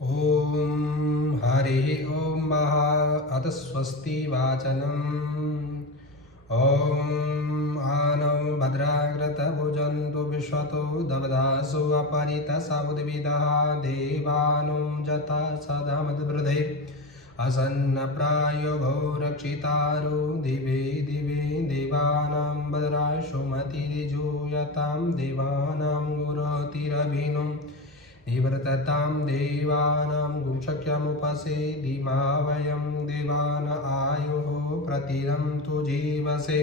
ॐ हरिः ॐ महा अथ स्वस्ति वाचनम्। ॐ आनौ भद्राग्रतभुजन्तु विश्वतो दवदासो अपरितसाबुद्विदः देवानो जता सदा मद्वृधे असन्नप्रायो भो रक्षितारो दिवे दिवे देवानां भद्राशो मतिरिजूयतां देवानां गुरोतिरभिनुम् निवर्ततां देवानां गुंशक्यमुपसे धीमा वयं देवान आयुः प्रतिरं तु जीवसे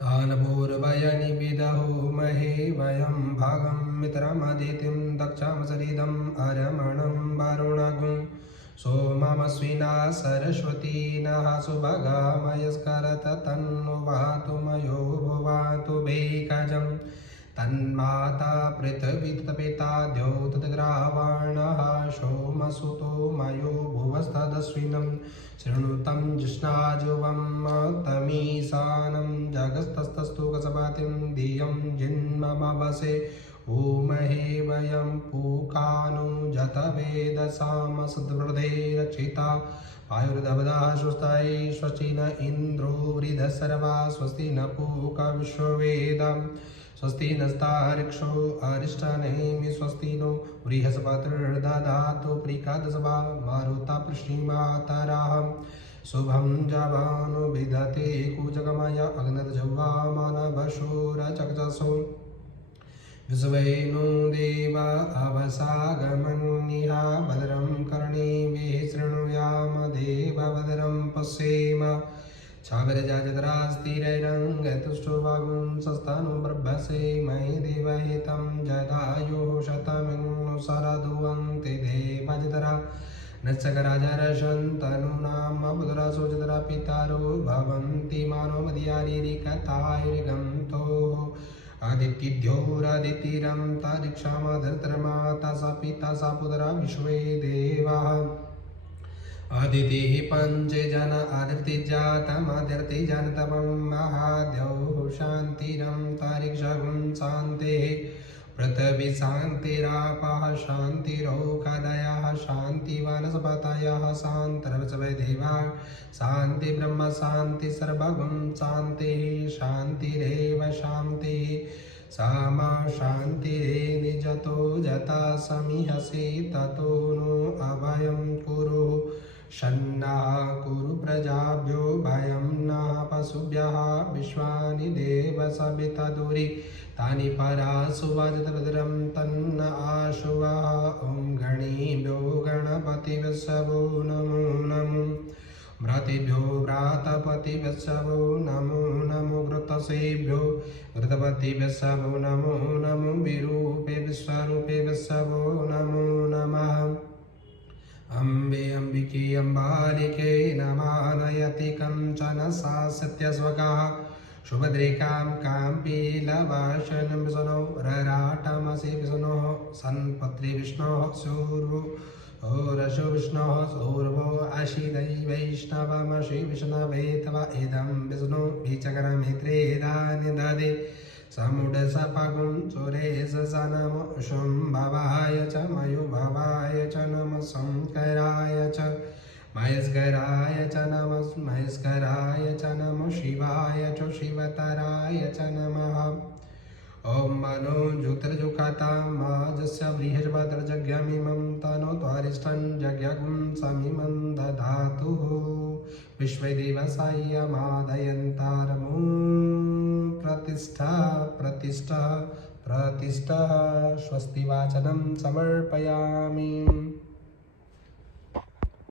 दानपूर्वयनिविदहो महे वयं भागं मित्रमदितिं दक्षामसरिदम् अरमणं वरुणगुं सोममस्विना सरस्वती नः सुभगामयस्करत तन्नु वातु मयो भुवातु भेकजम् तन्माता पृथ्वी तपिता द्योतद्रावणः सोमसुतो मयो भुवस्तदश्विनं शृणुतं जिष्णाजुवं तमीशानं जगस्तस्तस्तु कसपतिं धियं जिन्ममवसे ऊमहे वयं पूकानो जतवेदसामसद्वृधे रक्षिता आयुर्दवदा स्वस्तायै स्वस्ति न इन्द्रो वृधसर्वा स्वस्ति न पूका विश्ववेदम् स्वस्ति नस्तारिक्षो अरिष्टनेमि स्वस्ति नो बृहस्पतिर्दधातु प्रीकादसभा मारुता पृष्णिमातराः शुभं जवानो विदते कुजगमय अग्नतजवा मानवशूरचक्षसो विश्वेनो देवा अवसागमन्निहा भद्रं कर्णेभिः शृणुयाम देव भद्रं पश्येम छाविरजाजतरास्तिरैरङ्गतुष्टो वागुं सस्तानो ब्रह्मसे मयि देवहितं जदायुः शतमिन्नु शरदुवन्ति देवजतरा नत्सकराजरशन्तनूनां पुत्रासो जतरा पितारो भवन्ति मानो मदीयारिकतायुर्गन्तोः आदित्यद्योरादितिरं तारिक्षामधर्तरमाता सा पिता सा पुत्रा विश्वे देवाः आदितिः पञ्चजन आदिर्तिजातमादिर्तिजनतमं महाद्यौः शान्तिरं तारिक्षगुं शान्तिः पृथिवी शान्तिरापः शान्तिरौषधयः शान्तिवनस्पतयः शान्तिर्वैदेवा शान्ति ब्रह्म शान्ति सर्वगुं शान्तिः शान्तिरेव शान्तिः सामा शान्तिरेनिजतो जता समिहसि ततो नो अभयं कुरु शन्नः कुरु प्रजाभ्यो भयं न पशुभ्यः विश्वानि देव सविता दूरि तानि पराशुभजतभद्रं तन्न आशुभः ॐ गणेभ्यो गणपतिवत्सवो नमो नमो व्रतेभ्यो व्रातपतिवत्सवो नमो नमो घृतसेभ्यो घृतपतिवत्सवो नमो नमो विरूपे विश्वरूपे वत्सवो नमो नमः अम्बे अम्बिके अम्बालिके नमानयति कञ्चन सा सत्यस्वकाः शुभद्रेकां काम्पीलवाशनं विष्णो रराटमसि विष्णोः सन्पत्रि विष्णोः सूर्वो रशो विष्णोः सूर्वो अशिदै वैष्णवमशि विष्णवे तव इदं विष्णु विचकरमित्रे दानि ददे समुडसपगुं सुरेश स नमो शुम्भवाय च मयुभवाय च नमः शङ्कराय च महेश्वराय च नमः महेश्वराय च नमः शिवाय च शिवतराय च नमः ॐ मनो ज्योतिर्जुखातां माजस्य बृहस्पतिर्जज्ञमिमं तनो त्वारिष्ठं जज्ञगुं समिमं दधातुः विश्वदेवसाय्यमादयन्तारमो प्रतिष्ठा प्रतिष्ठा प्रतिष्ठा स्वस्ति वाचनं समर्पयामि।